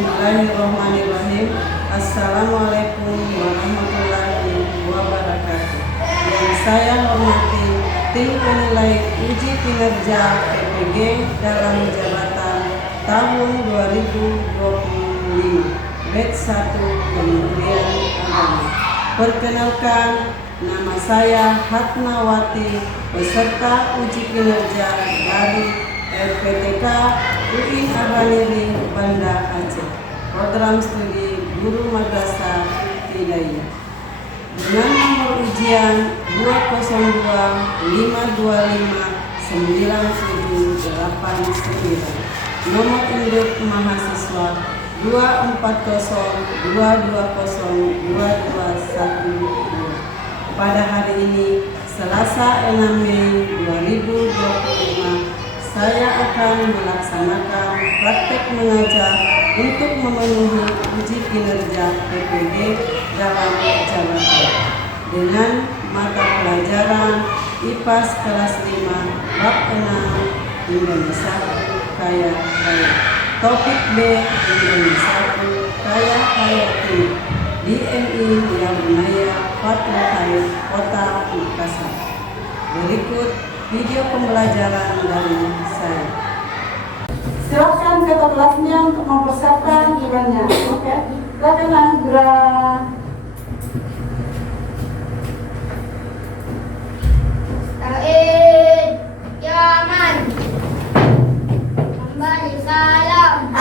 Bismillahirrahmanirrahim. Assalamualaikum warahmatullahi wabarakatuh. Yang saya hormati tim penilai uji kinerja PPG dalam jabatan tahun 2025 batch 1 Kementerian Agama. Perkenalkan, nama saya Hatnawati, peserta uji kinerja dari LPTK UIN Abaniri Banda Aceh, program studi guru madrasah ibtidaiyah, dengan nomor ujian 202559789, nomor induk mahasiswa 240220221. Pada hari ini, Selasa 6 Mei 2025, saya akan melaksanakan praktek mengajar untuk memenuhi uji kinerja PPG dalam jabatan dengan mata pelajaran IPAS kelas 5 bab 6 Indonesia Kaya Raya, topik B Indonesia Kaya Raya Timur di MI Yabunaya Fatul Khair Kota Makassar. Berikut video pembelajaran dari saya. Silakan ke kelasnya untuk mempersiapkan imannya. Oke, silakan Anggra. Ta'id Yaman Memberi salam.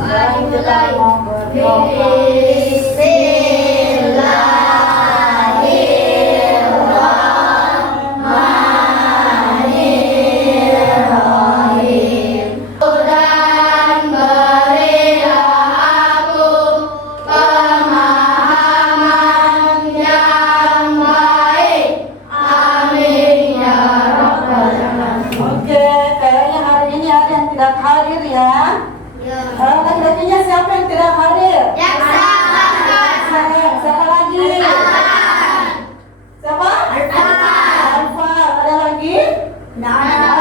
Sekarang kita mau berdoa. Laki-lakinya siapa yang tidak hadir? Siapa lagi? Siapa? Alfa. Ada lagi?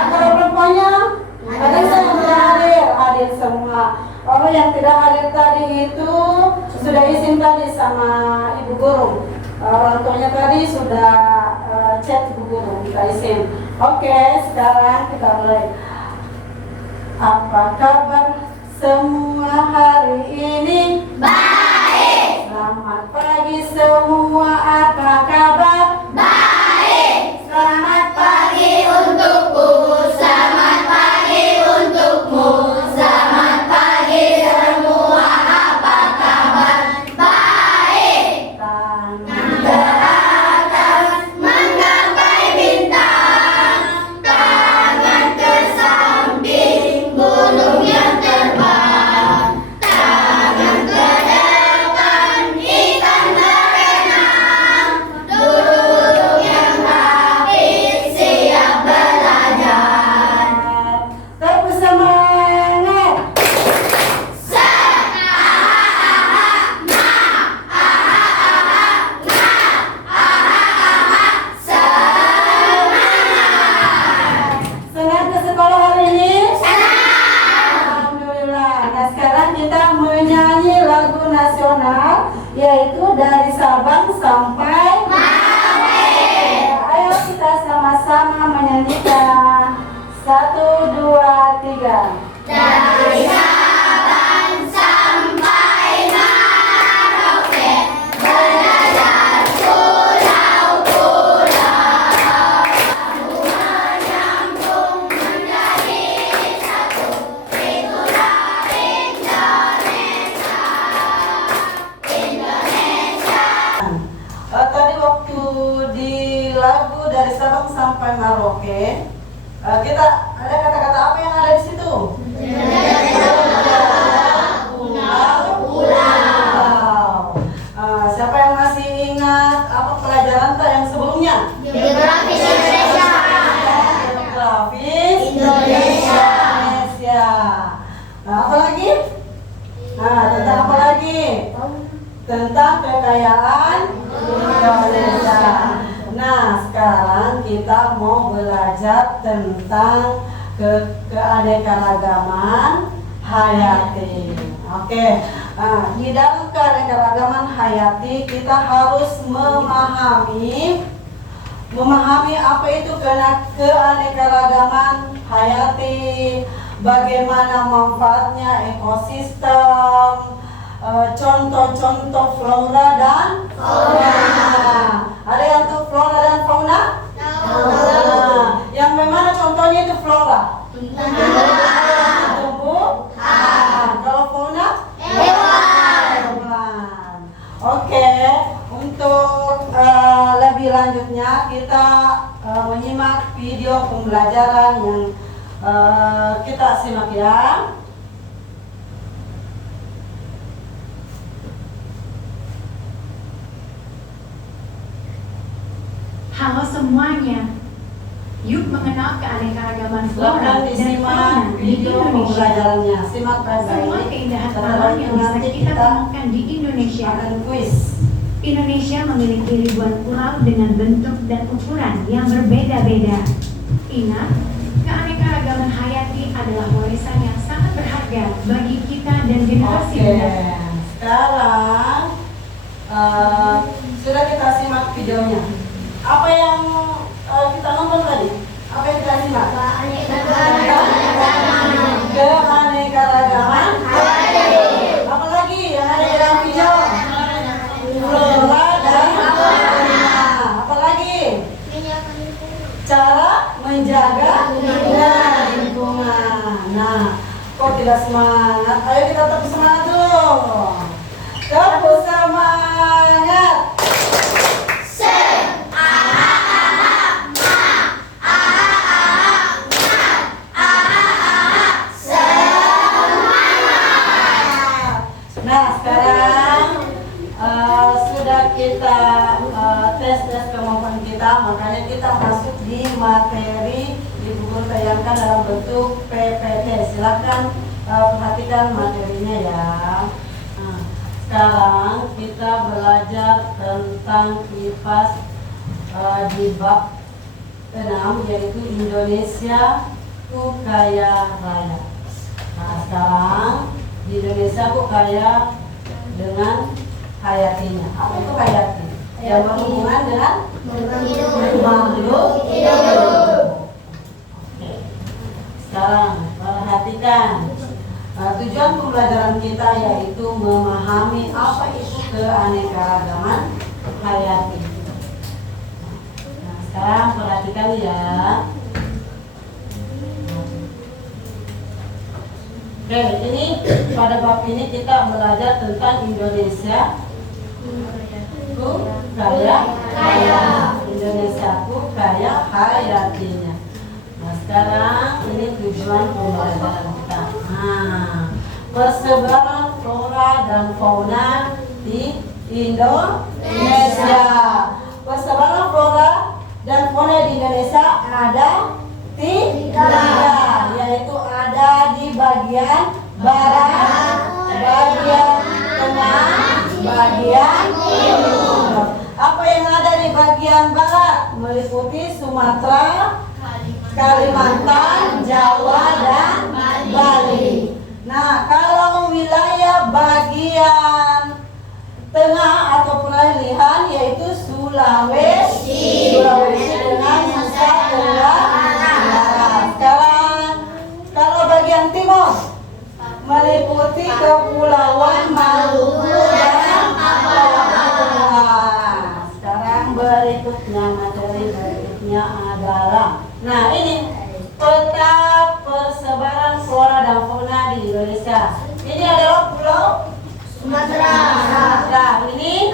Kalau perempuannya? Ada yang tidak hadir? Hadir semua. Oh, yang tidak hadir tadi itu sudah izin tadi sama ibu guru. Orang tuanya tadi sudah chat ibu guru, minta izin. Oke, sekarang kita mulai. Apa kabar semua hari ini? Baik. Selamat pagi semua, apa kabar? Baik. Selamat pagi untukku. Selamat pagi untukmu. Selamat pagi semua, apa kabar? Baik. Tangan ke atas menggapai bintang, tangan ke samping gunung yang terbang, tangan ke depan ikan berenang, duduk yang rapi siap belajar. Tepuk semangat. Senang ke sekolah hari ini? Alhamdulillah. Nah, sekarang kita menyanyi lagu nasional, yaitu dari Sabang sampai Merauke. Ayo kita sama-sama menyanyikan. 1, 2, 3. Dari Sabang sampai Merauke, belajar pulau-pulau, menyambung menjadi satu, itulah Indonesia. Tadi waktu di lagu dari Sabang sampai Merauke, kita ada kata-kata apa yang ada di situ? Pulau. Siapa yang masih ingat apa pelajaran yang sebelumnya? tentang kekayaan Indonesia. Nah, sekarang kita mau belajar tentang keanekaragaman hayati. Oke. Nah, di dalam keanekaragaman hayati kita harus memahami apa itu keanekaragaman hayati, bagaimana manfaatnya ekosistem, contoh-contoh flora dan fauna. Ada yang tuh flora dan fauna? Nah, yang bagaimana contohnya itu flora? Tumbuh. Kalau fauna? Hewan. Oke, untuk lebih lanjutnya kita menyimak video pembelajaran yang kita simak ya. Halo semuanya, yuk mengenal keanekaragaman flora Silahkan dan disimak fauna di video Indonesia. pembelajarannya. Simak Semua baik-baik. keindahan Setelah alam itu yang bisa nanti kita temukan di Indonesia. akan kuis. Indonesia memiliki ribuan pulau dengan bentuk dan ukuran yang berbeda-beda. Ingat, keanekaragaman hayati adalah warisan yang sangat berharga bagi kita dan generasi Oke, mendatang. sekarang sudah kita simak videonya. Apa yang kita nonton tadi? Apa yang kita simak? Keanekaragaman hayati. Apa lagi yang ada di dalam video? Flora dan fauna. Apa lagi? Cara menjaga lingkungan. Nah, kok tidak semangat? Ayo kita tepuk semangat dulu. Tepuk semangat. Nah, sekarang sudah kita tes kemampuan kita, makanya kita masuk di materi di buku tayangkan dalam bentuk PPT. Silakan perhatikan materinya ya. Nah, sekarang kita belajar tentang kipas di bab 6, yaitu Indonesia ku kaya raya. Nah, sekarang di Indonesia ku kaya dengan hayatinya. Apa itu hayati? Yang berhubungan dengan makhluk hidup. Oke. Sekarang perhatikan. Tujuan pembelajaran kita yaitu memahami apa itu keanekaragaman hayati. Nah, sekarang perhatikan ya. Oke, ini pada bab ini kita belajar tentang Indonesia ku kaya raya. Indonesia ku kaya hayatinya. Nah, sekarang ini tujuan pembelajaran kita. Nah, persebaran flora dan fauna di Indonesia. Persebaran flora dan fauna di Indonesia ada tiga, yaitu ada di bagian barat, bagian tengah, bagian timur. Apa yang ada di bagian barat meliputi Sumatera, Kalimantan, Jawa, dan Bali. Nah, kalau wilayah bagian tengah atau peralihan yaitu Sulawesi dengan Nusa Tenggara. Sekarang kalau bagian timur meliputi Kepulauan Maluku dan Papua. Sekarang berikutnya materi berikutnya adalah, nah ini peta persebaran flora dan fauna di Indonesia. Ini adalah Pulau Sumatera. Nah, ini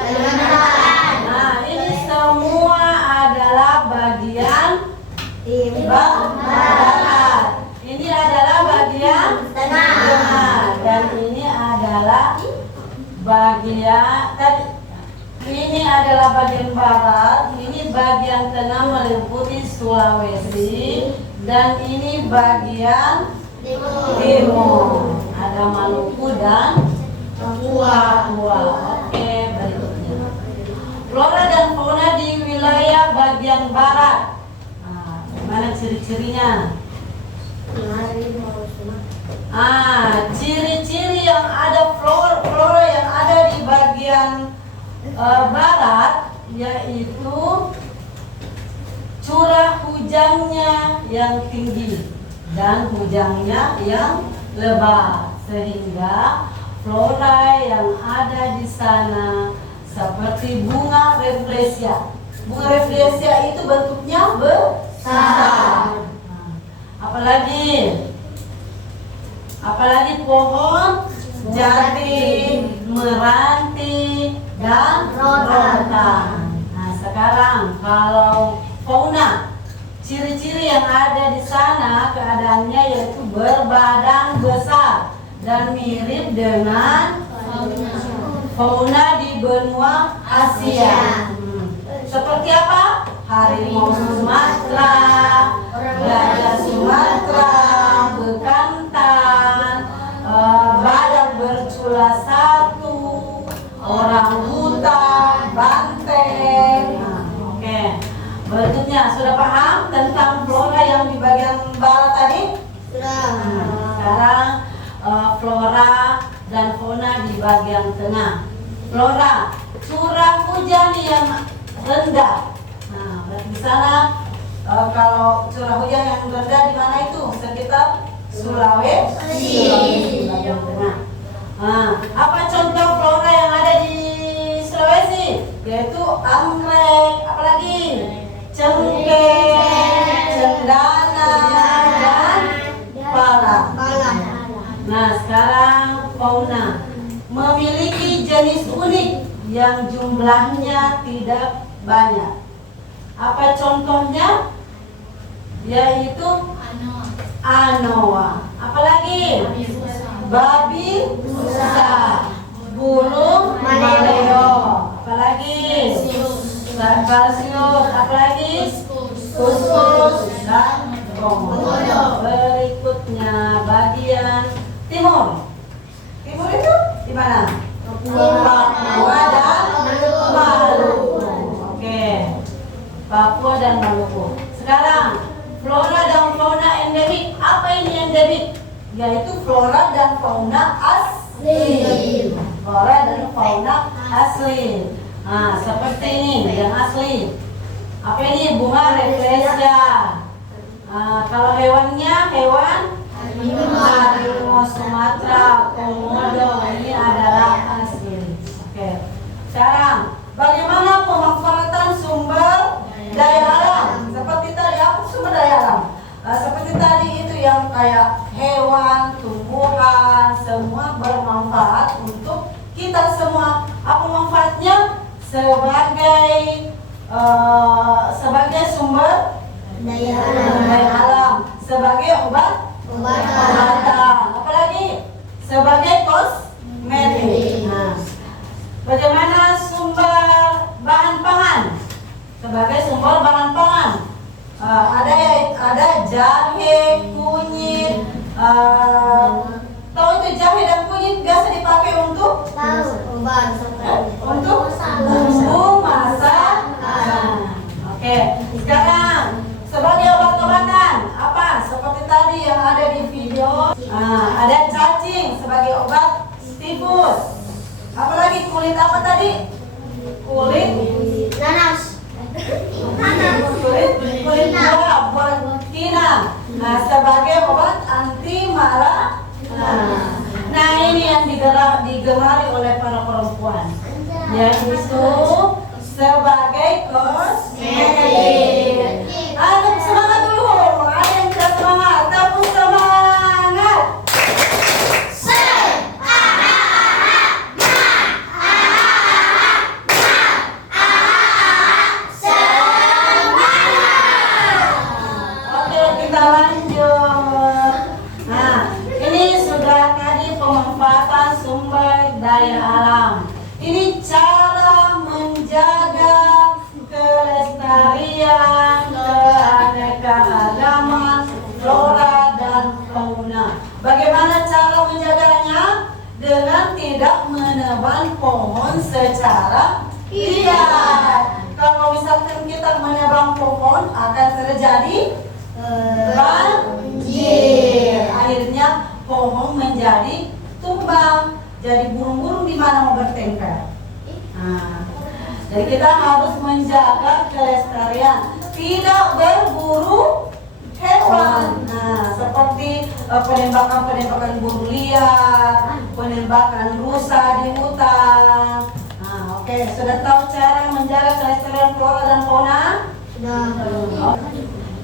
nah, ini semua adalah bagian barat. Ini adalah bagian tengah. Dan ini adalah ini adalah bagian barat. Ini bagian tengah meliputi Sulawesi. Dan ini bagian timur. Ada Maluku dan Papua. Oke, Flora dan fauna di wilayah bagian barat. Nah, gimana ciri-cirinya? Ciri-ciri yang ada flora yang ada di bagian barat yaitu curah hujannya yang tinggi dan hujannya yang lebat, sehingga flora yang ada di sana seperti bunga rafflesia. Bunga rafflesia itu bentuknya besar. Apalagi pohon jati, meranti, dan rotan. Nah, sekarang kalau fauna, ciri-ciri yang ada di sana keadaannya yaitu berbadan besar dan mirip dengan fauna di benua Asia. Seperti apa? Harimau Sumatera, gajah Sumatera, bekantan, badak bercula satu, orangutan, banteng. Oke. Berikutnya, sudah paham tentang flora yang di bagian barat tadi? Sudah. Sekarang flora dan fauna di bagian tengah. Flora, curah hujan yang rendah. Nah, berarti di sana kalau curah hujan yang rendah di mana itu? Sekitar Sulawesi bagian tengah. Nah, apa contoh flora yang ada di Sulawesi? Yaitu anggrek, apalagi? Cengkeh, cendana, dan pala. Nah, sekarang fauna memiliki jenis unik yang jumlahnya tidak banyak. Apa contohnya? Yaitu anoa. Apalagi? Babi busa, burung maleo. Apalagi? Kalsius. Apalagi? Kuskus dan komodo. Berikutnya bagian timur. Timur itu di mana? Papua dan Maluku. Oke. Papua dan Maluku. Sekarang flora dan fauna endemik. Apa ini endemik? Yaitu flora dan fauna asli. Flora dan fauna asli. Nah, seperti ini yang asli. Apa ini? Bunga rafflesia. Kalau hewannya, hewan harimau Sumatera, komodo, ini adalah asli. Oke. Sekarang, bagaimana pemanfaatan sumber daya alam? Seperti tadi, apa sumber daya alam? Seperti tadi itu yang kayak hewan, tumbuhan, semua bermanfaat untuk kita semua. Apa manfaatnya? Sebagai sumber daya alam, sebagai obatan, apalagi sebagai kosmetik. Nah, bagaimana sumber bahan pangan? Sebagai sumber bahan pangan, ada jahe, kunyit. Tahu itu jahe dan kunyit biasa dipakai untuk bumbu masakan. Oke, sekarang sebagai obat-obatan apa? Seperti tadi yang ada di video. Ada cacing sebagai obat tifus. Apalagi kulit apa tadi? Kulit Nanas. kulit buah pinang. Nah, sebagai obat anti malah. Nah, ini yang digemari oleh para perempuan, yaitu sebagai kosmetik. Ayo semangat dulu. Ada yang tidak semangat? Tepuk semangat. Oke, kita lanjut. Nah, ini sudah tadi pemanfaatan sumber daya alam. Ini cara menjaga kelestarian, keanekaragaman flora dan fauna. Bagaimana cara menjaganya? Dengan tidak menebang pohon secara Iya. Kalau misalkan kita menebang pohon akan terjadi banjir. Akhirnya pohon menjadi tumbang. Jadi burung-burung di mana mau bertengkar. Nah, jadi kita harus menjaga kelestarian, tidak berburu hewan. Nah, seperti penembakan burung liar, penembakan rusa di hutan. Nah, oke, sudah tahu cara menjaga kelestarian flora dan fauna? Sudah.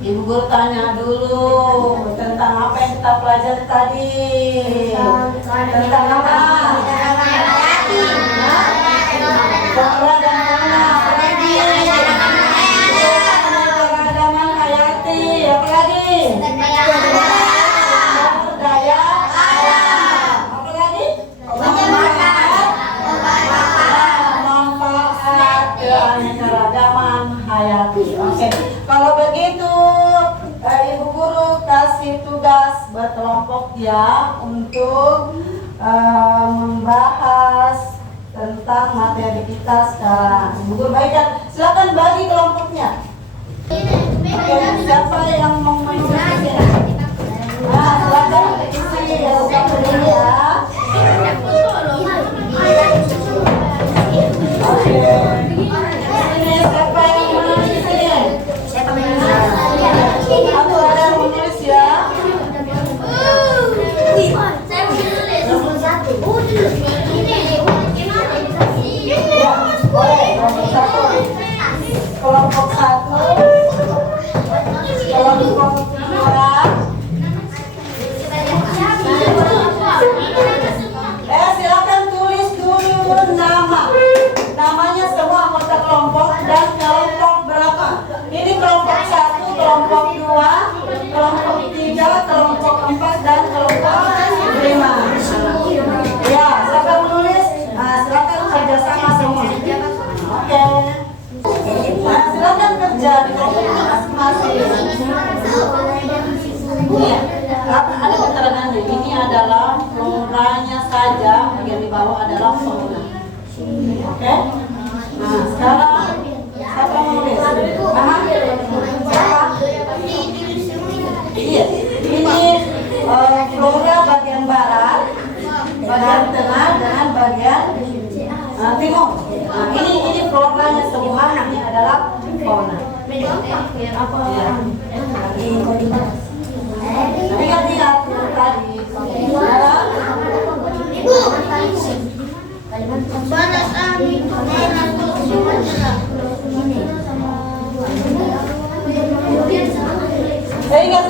Ibu guru tanya dulu tentang apa yang kita pelajari tadi. Tentang apa? Flora dan fauna. Keragaman hayati. Apa lagi? Sumber daya alam. Apa lagi? Manfaat keanekaragaman hayati. Oke. Kalau begitu, Ibu Guru kasih tugas berkelompok ya untuk membahas tentang materi kita sekarang. Ibu Guru baikkan, silakan bagi kelompoknya. Oke, siapa yang mau menulis di sini? Nah, silakan isi ya, Oke. Ini siapa yang menulis di sini? Aku ada yang menulis ya. Ya, boleh. Kelompok satu. Kelompok dua. Silakan tulis dulu nama. Namanya semua anggota kelompok dan kelompok berapa. Ini kelompok satu, kelompok dua, kelompok tiga, kelompok empat, dan kelompok lima. Ya, siapa menulis? Nah, silakan kerjasama semua. Oke. Nah, silakan kerja di kelompoknya masing-masing. Iya, ada keterangannya. Ini adalah floranya saja, bagian di bawah adalah fauna. Oke. Nah, sekarang siapa menulis? Siapa? Iya, ini flora bagian barat, bagian tengah, dan bagian timur. Nah, ini floranya semua, ini adalah fauna. Ingat tadi.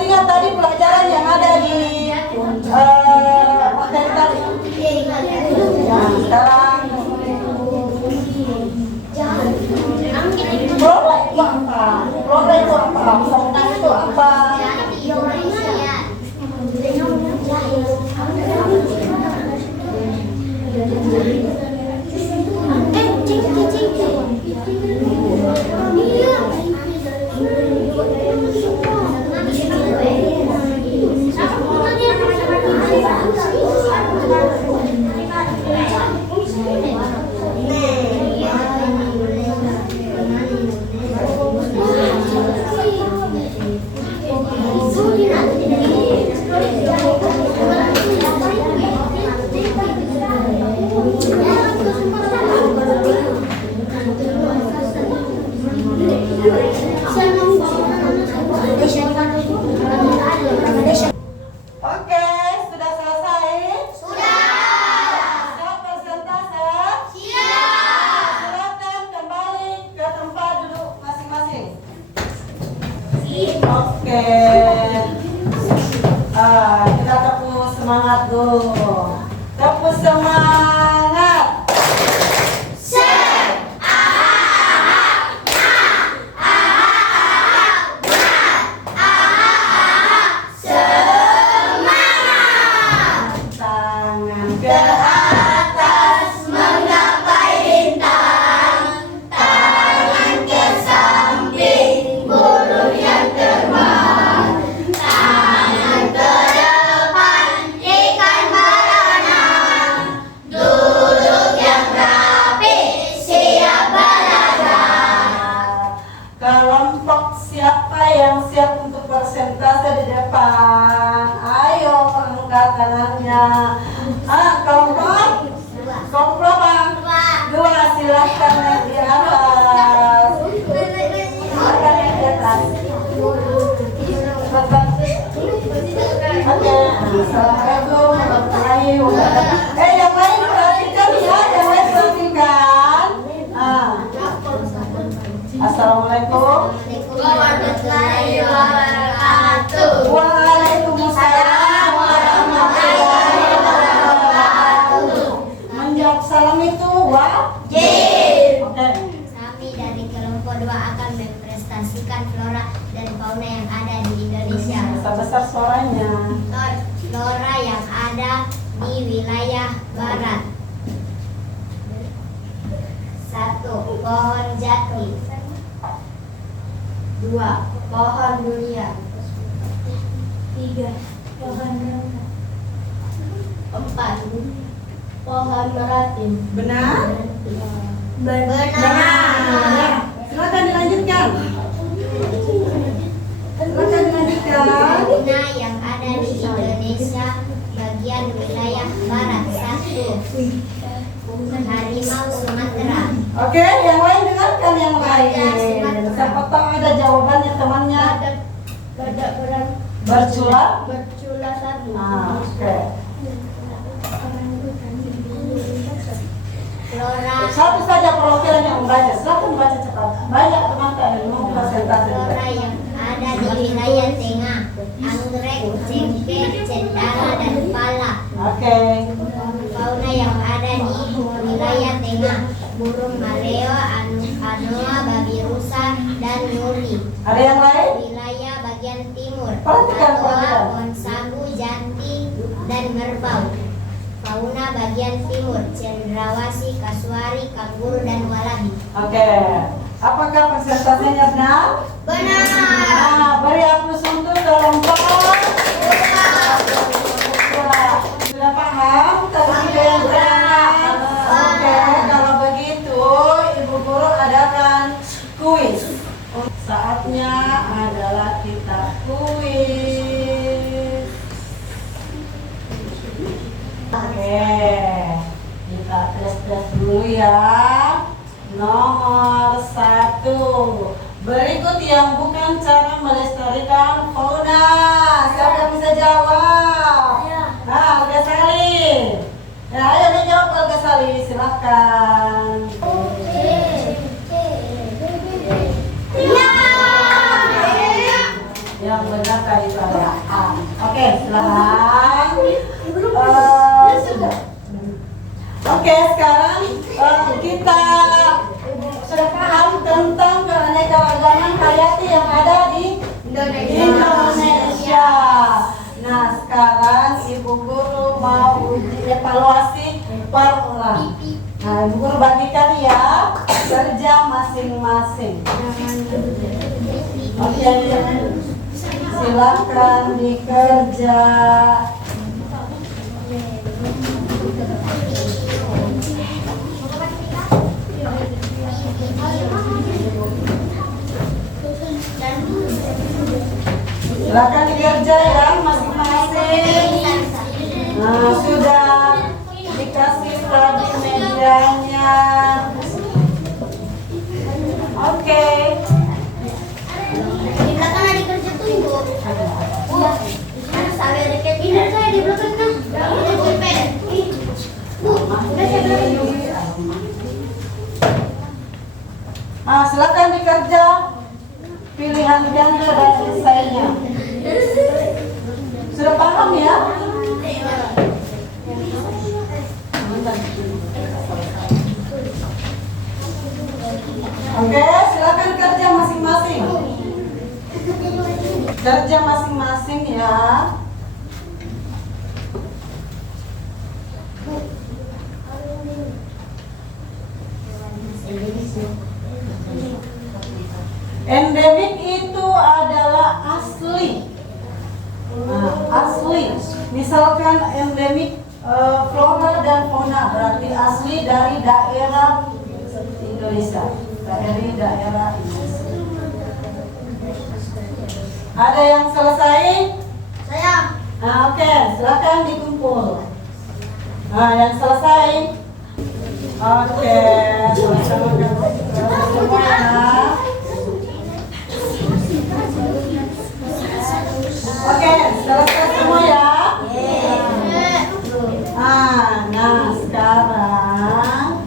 Ingat tadi pelajaran yang ada di materi tadi. Nah, sekarang flora itu apa? Flora itu apa? Fauna itu apa? Oke, sudah selesai? Sudah. Siap presentase? Siap. Silakan kembali ke tempat duduk masing-masing. Oke. Kita tepuk semangat dulu. Tepuk semangat. Dua siap untuk persentase di depan? Ayo angkat tangannya. Kelompok? Kelompok berapa? Dua, silahkan yang di atas. Silahkan yang di atas. Oke, assalamualaikum warahmatullahi wabarakatuh. Yang lain perhatikan ya, yang lain perhatikan. Assalamualaikum warahmatullahi wabarakatuh. Waalaikumsalam warahmatullahi wabarakatuh. Menjawab salam itu wajib. Oke. Kami dari kelompok 2 akan mempresentasikan flora dan fauna yang ada di Indonesia. Besar suaranya. Flora yang ada di wilayah barat. 1. Pohon jati. 2. Pohon durian. 3. Pohon nangka. 4. Pohon meratin. Benar? Benar. Silakan dilanjutkan. Silakan dilanjutkan. Fauna yang ada di Indonesia bagian wilayah barat. 1. Harimau Sumatera. Oke, yang lain dengarkan yang lain. Siapa tahu ada jawabannya temannya. Bercula? Bercula satu. Oke. Flora. Satu saja perwakilan yang membaca. Silakan baca cepat. Banyak teman-teman yang mau presentasi. Flora yang ada di wilayah tengah. Anggrek, cengkeh, cendana, dan pala. Oke. Fauna yang ada di wilayah tengah. Burung maleo, anoa, babi rusa, dan nyuli. Ada yang lain? Wilayah bagian timur. Perhatikan, Katoa, perhatikan. pohon sagu, jati, dan merbau. Fauna bagian timur. Cendrawasih, kasuari, kanguru, dan walabi. Oke. Apakah presentasinya benar? Benar. Beri aplaus untuk kelompok. Sudah paham? Tadi yang berangan. Oke, kalau begitu Ibu Guru adakan kuis. Saatnya adalah kita kuis. Oke, kita tes dulu ya. Nomor 1. Berikut yang bukan cara melestarikan fauna. Siapa yang bisa jawab? Olga Sali. Ya, ayo nih jawab Olga Sali, silahkan. Yang benar tadi pada A. Oke, silahkan. Sudah. Oke, sekarang kita sudah paham tentang keanekaragaman hayati yang ada di Indonesia. Nah, sekarang Ibu Guru mau uji evaluasi per orang. Nah, Ibu Guru bagikan ya kerja masing-masing. Oke, silakan dikerja. Silakan dikerja ya masing-masing. Nah, sudah dikasih tadi medianya. Oke. Di belakang ada kerja tunggu. Ada sampai dekat ini saya di belakang kan. Ini pulpen. Bu, udah saya belakang. Nah, silakan dikerja pilihan ganda dan esainya. Sudah paham ya? Oke, silakan kerja masing-masing. Kerja masing-masing ya. Endemik itu adalah asli. Nah, asli. Misalkan endemik flora dan fauna berarti asli dari daerah Indonesia. Dari daerah Indonesia. Ada yang selesai? Saya. Nah, oke, silakan dikumpul. Nah, yang selesai? Oke, sama-sama semua ya. Oke, selesai semua ya. Nah sekarang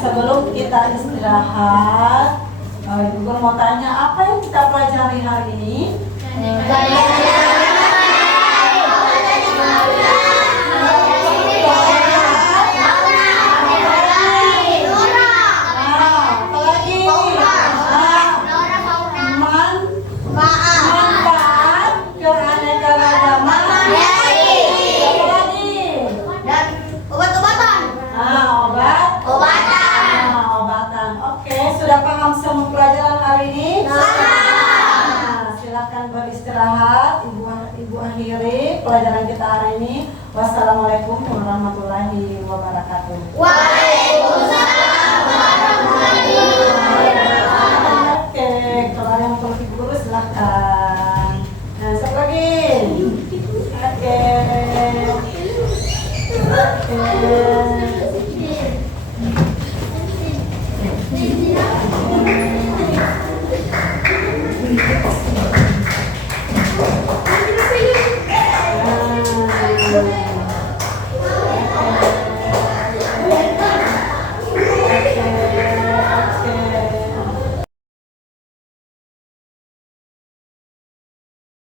sebelum kita istirahat, Ibu Guru mau tanya apa yang kita pelajari hari ini? Manfaat keanekaragaman. Obatan. Oke, sudah paham semua pelajaran hari ini? Nah, silakan beristirahat. Ibu akhiri pelajaran kita hari ini. Wassalamualaikum warahmatullahi wabarakatuh. Waalaikumsalam warahmatullahi wabarakatuh.